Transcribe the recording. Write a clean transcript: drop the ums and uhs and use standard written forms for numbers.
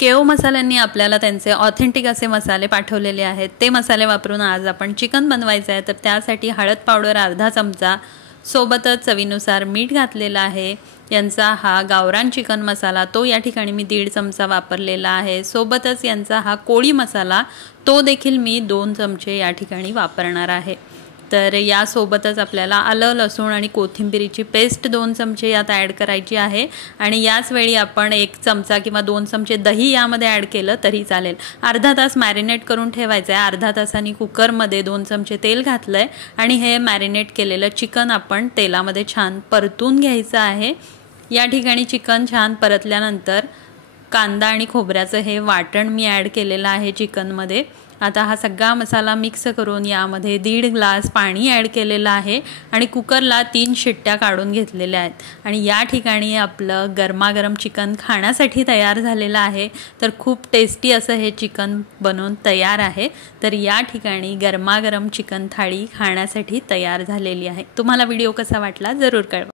केओ मसाल्यांनी आपल्याला त्यांचे ऑथेंटिक असे मसाले पाठवलेले आहेत। ते मसाले वापरून आज आपण चिकन बनवायचं आहे। तर त्यासाठी हळद पावडर अर्धा चमचा, सोबतच चवीनुसार मीठ घातलेला आहे। यांचा हा गावरान चिकन मसाला तो या ठिकाणी मी 1.5 चमचा वापरलेला आहे। सोबतच यांचा हा कोळी मसाला तो देखील मी 2 चमचे या ठिकाणी वापरणार आहे। तर या सोबतच आपल्याला आलं लसूण आणि कोथिंबीरीची पेस्ट 2 चमचे यात ॲड करायची आहे आणि याच वेळी आपण 1 चमचा किंवा 2 चमचे दही यामध्ये ॲड केलं तरी चालेल। अर्धा तास मॅरिनेट करून ठेवायचं आहे। अर्धा तासांनी कुकरमध्ये 2 चमचे तेल घातलंय आणि हे मॅरिनेट केलेलं चिकन आपण तेलामध्ये छान परतून घ्यायचं आहे। या ठिकाणी चिकन छान परतल्यानंतर कांदा आणि खोबऱ्याचं हे वाटण मी ॲड केलेलं आहे चिकनमध्ये। आता हा सगळा मसाला मिक्स करून यामध्ये 1.5 ग्लास पाणी ॲड केलेलं आहे आणि कुकरला 3 शिट्ट्या काढून घेतलेल्या आहेत आणि या ठिकाणी आपलं गरमागरम चिकन खाण्यासाठी तयार झालेलं आहे। तर खूप टेस्टी असं हे चिकन बनवून तयार आहे। तर या ठिकाणी गरमागरम चिकन थाळी खाण्यासाठी तयार झालेली आहे। तुम्हाला व्हिडिओ कसा वाटला जरूर कळवा।